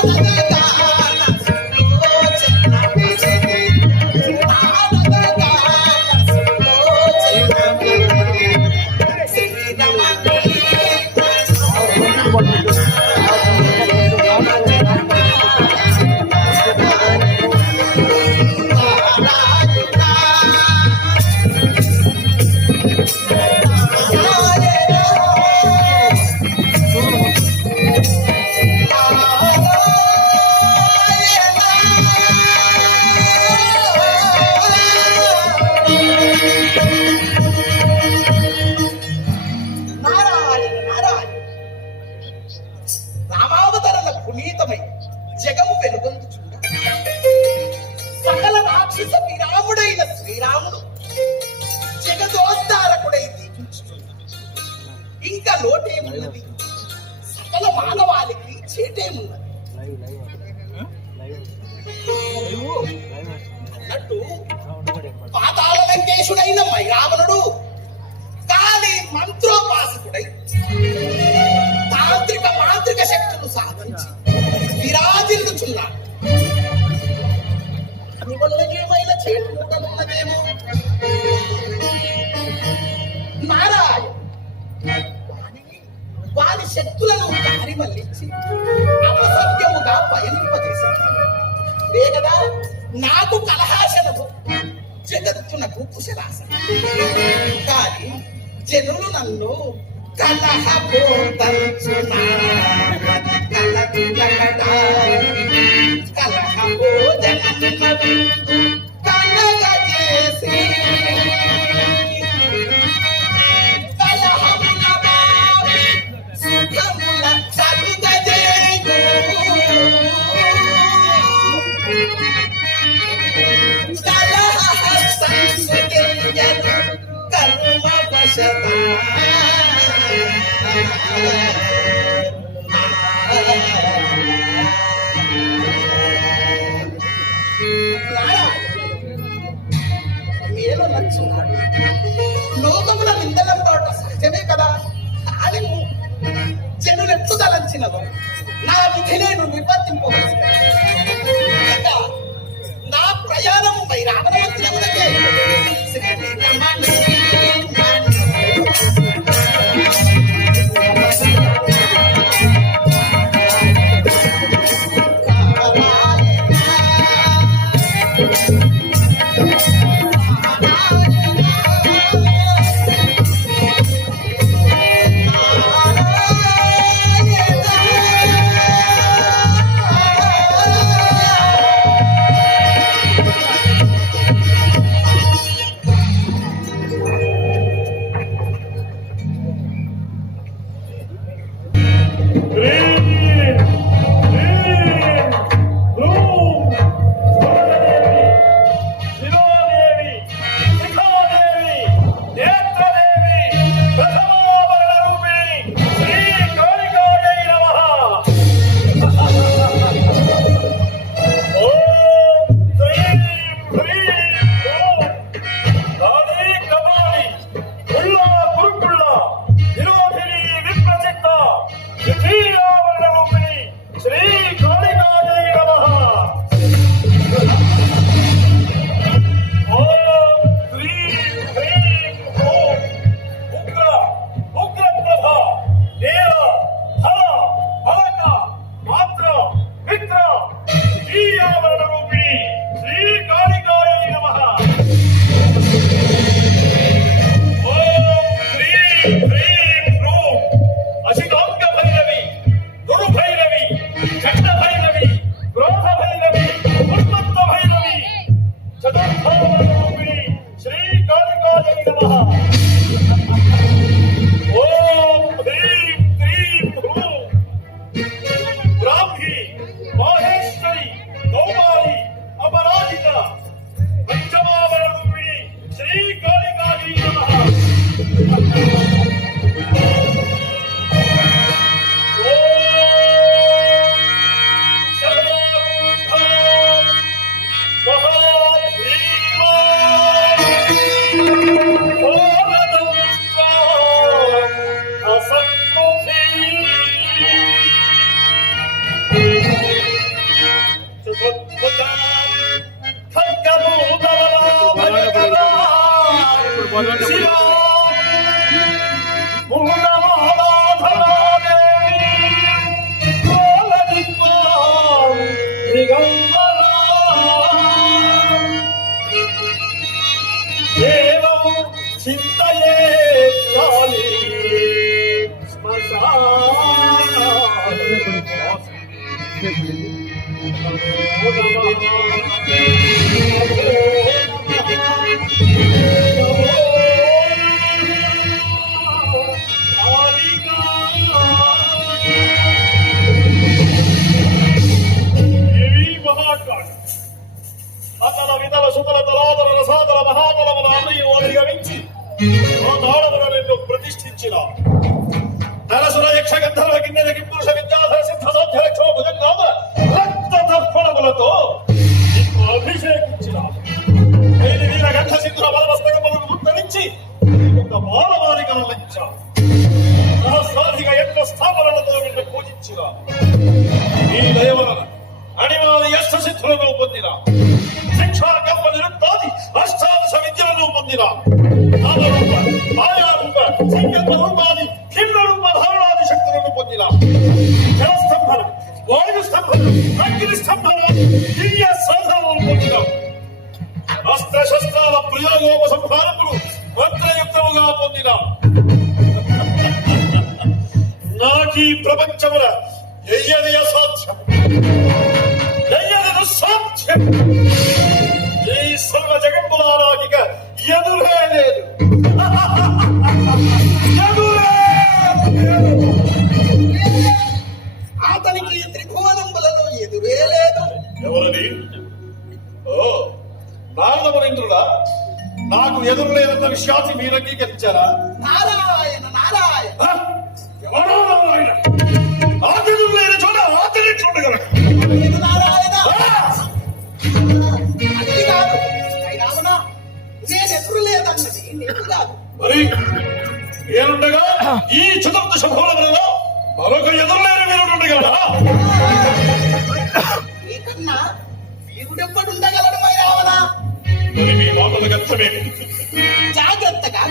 Thank you. గొల్లకేమైనా చేటుకుంటలున్నదేమో Narayana వారి శక్తులను దారి మళ్ళించి అవసరముగా పయనింపజేసింది. లే కదా నాకు కలహాశలము జగత్తునకు కుశలాస కానీ జనులు నన్ను కలహపోతలుచున్నారు ప్రతిష్ఠించిన నరసుర యక్ష గంధర్వ కిన్నెర కింపురుష విద్యాధర సిద్ధ సాధ్య లక్షణ భుజంగామ శక్తులను జల స్తంభాల వాయు స్తంభన అగ్ని స్తంభాల దివ్య సాధనలను పొందినాం అస్త్ర శస్త్రాల ప్రయోగోప సంహారములు మంత్రయుక్తముగా పొందినాం. నాకీ ప్రపంచముల ఎయ్యది అసాధ్యం ఎయ్యది దుస్సాధ్యం నాకు ఎదురు లేదన్న విషయాన్ని మీరు అంగీకరించారా? నారాయణ నారాయణ? ఎవరో నారాయణ. లేని చోట నేను! అది కాదు. శ్రీరామణ నేను ఎదురు లేదన్నది నేను కాదు. మరి నేనుండగా ఈ చతుర్దశ భవనములలో మరొక ఎదురులేని వీరుడుండగలరా నీకన్నా వీరుడెప్పుడు ఉండగలడు మై రావణ మరి మీ మాటలకు అర్థమేమి జాగ్రత్తగా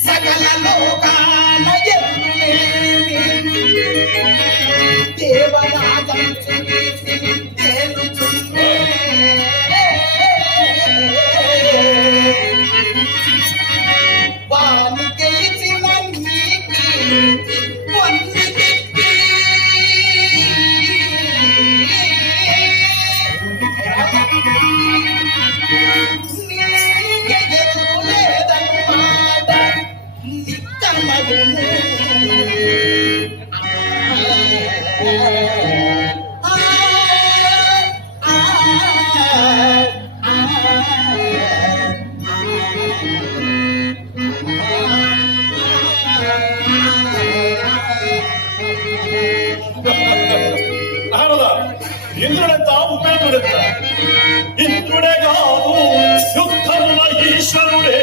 సకల లోకాల దేవరాజం ನಾರದ ಇಂದ್ರನೇ ತಾವು ಬೇಡುತ್ತ ಇಂದ್ರುಡೆ ಕಾದು ಯುದ್ಧನ ಈಶ್ವರುಡೆ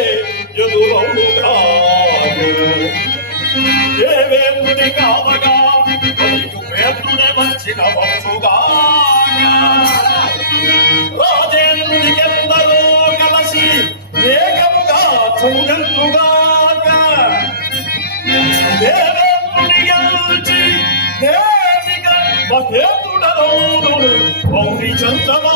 ಎದುರೌಡು ದೇವೇಂದ್ರಿ ಕಾಮಗ ಪ್ರಯತ್ನನೆ ಮಂಚಿನ ಬಂಸುಗಾ మహేంద్రుడనోడు మౌని చంద్రమా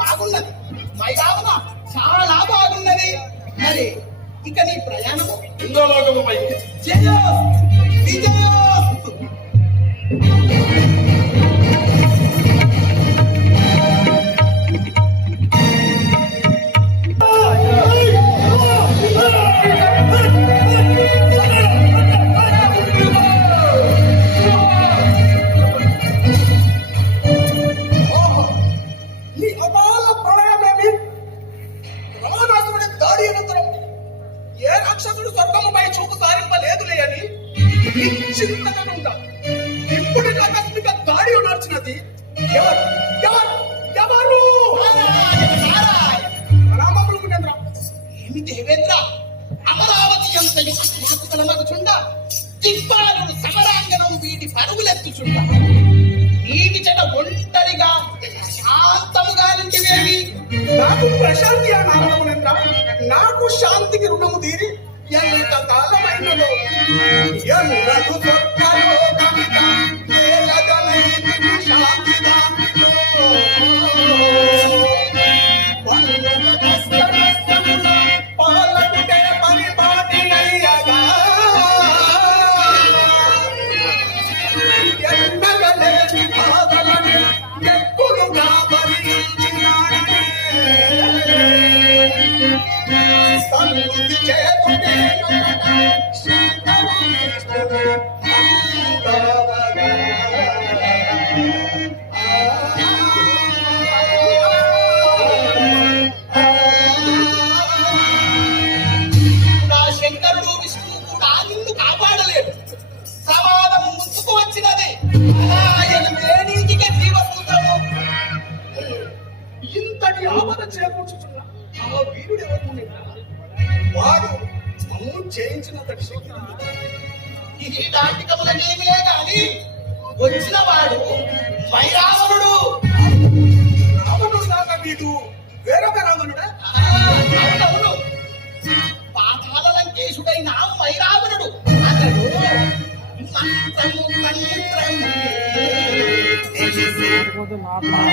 బాగున్నది మై రావణ చాలా బాగున్నది మరి ఇక నీ ప్రయాణము ఇంద్రలోకముపై జయ విజయోస్తు నిశ్చింతగా ఉందా ఇప్పుడు ఆకస్మిక దాడి నడిచినది ఎవరు? ఎవరు? ఎవరు? ఏమి దేవేంద్ర? అమరావతి ఎంతయు మాతృకలమగుచుండ దిక్పాలను సమరాంగణం వీటి పరుగులెత్తుచుండ. నీవి చెడ ఒంటరిగా శాంతముగా నుంచివేమి నాకు ప్రశాంతి ఆ నాకు శాంతికి రుణము తీరి ఎంత కాలమైనదో. ఎల్లకు సొక్కలో కవిత నేలగలై విషా నార్మల్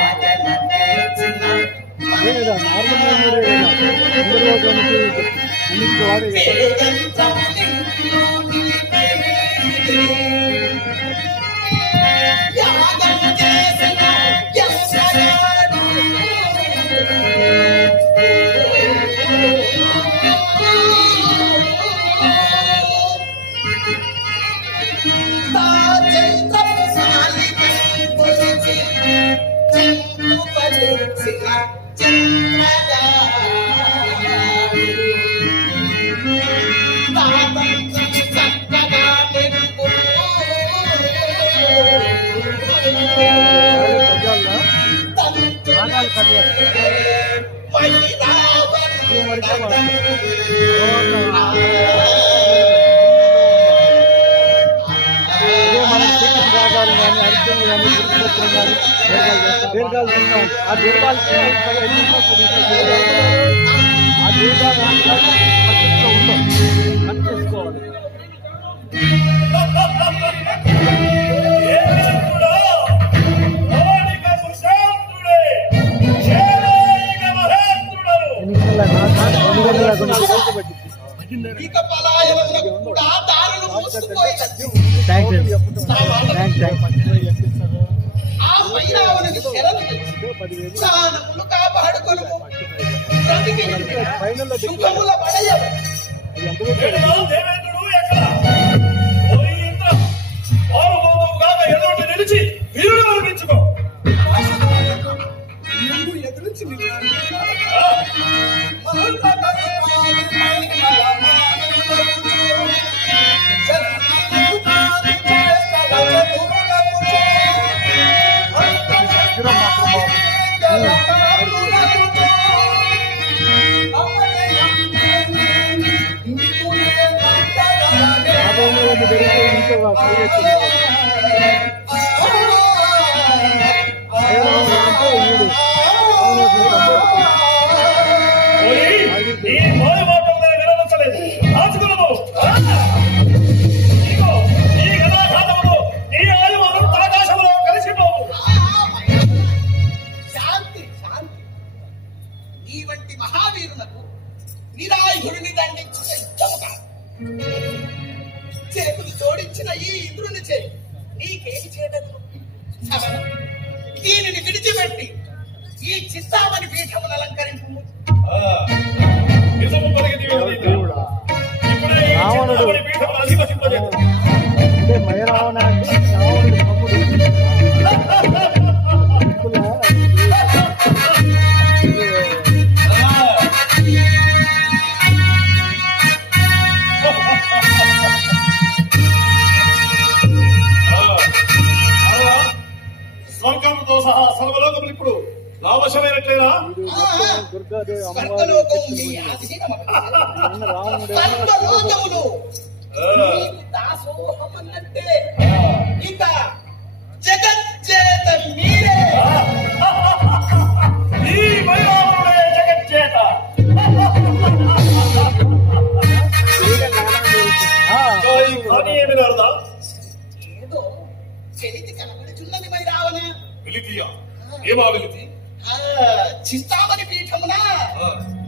అందరూ દુર્ગા આ દુર્ગા આ દુર્ગા 兄弟们 ఈ వంటి మహావీరులకు నిరాయుధుడిని దండించిన ఇష్టము కాదు చేతులు జోడించిన ఈ ఇంద్రుని చేయి నీకేమి చేయటదు దీనిని విడిచిపెట్టి ఈ చిత్తామణి పీఠమును అలంకరింపు రావణుడు అంటే మయ అంటే రావణుడు భక్తులు ఇప్పుడు లావశమైనట్లేనా ఇంకా జగజ్జేత మీరే ఈ మయోరే జగజ్జేత ఏమి కనబడుచున్నది మరి ఏమావిలిది చింతామణి పీఠమున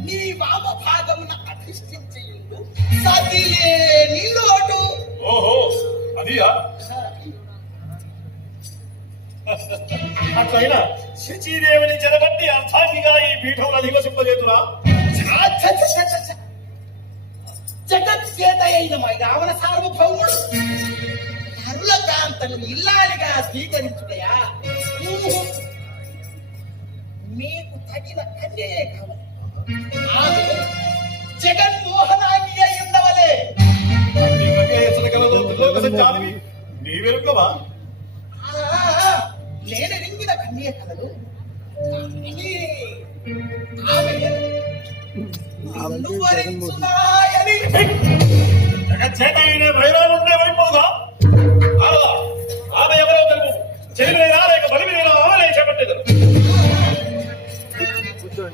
నీ వామ భాగమున అధిష్ఠించియుండు సతిలేని లోటు. ఓహో అదియా? అట్లయినా శచీదేవిని చెరబట్టి అర్థాంగిగా ఈ పీఠంలో నివసింపజేతురా? జగత్సేత అయిన రావణ సార్వభౌముడు. నరుల కాంతను ఇల్లాలిగా స్వీకరించుటయా? మీకు తగిన కన్యయే కావాలి అయి ఉండవలే నీవకే హెచ్చరికలలో త్రిలోక సంచారివి నీవెరుకవా ఆ, నేను రింగిన కన్య కలదు జగచ్చేత అయిన భైరవుండే వైపోగా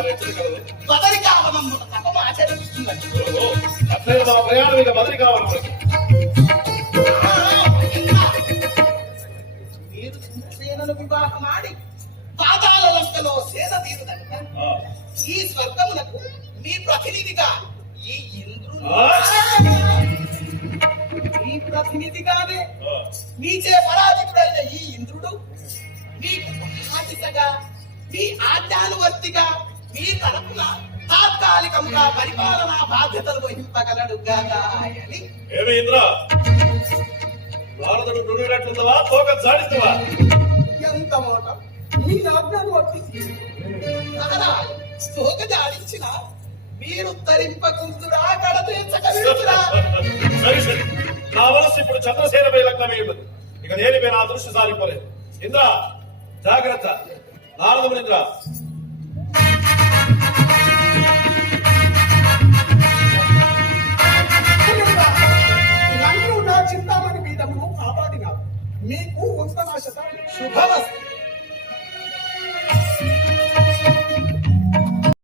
ఇప్పుడు ఆ హెచ్చరికలు ప్రయాణం ఇక కావాలి మనకి. మీరు చంద్రసేనను వివాహమాడి పాతాల లంకలో సేద తీరుదంట ఈ స్వర్గమునకు మీ ప్రతినిధిగా ఈ ఇంద్రుడు మీ ప్రతినిధిగానే మీచే పరాజితుడైన ఈ ఇంద్రుడు మీకు బాధ్యతగా మీ ఆజ్ఞానువర్తిగా మీ తరపున తాత్కాలికముగా పరిపాలనా బాధ్యతలు వహింపగలడు ఏమి ఇంద్ర? భారతుడు తోక ఎంత మాట? మీ ఆజ్ఞాను వర్తించి తోక జాడించిన మీరు తరింపకుంతురా కడతీర్చగలుగుతురా సరి సరి. నా మనస్సు ఇప్పుడు చంద్రసేనపై లగ్నమై ఉన్నది ఇక దేనిపై నా దృష్టి సారిపోలేదు ఇంద్ర జాగ్రత్త. నారదముని ఇంద్ర నన్ను నా మీకు శుభమస్తు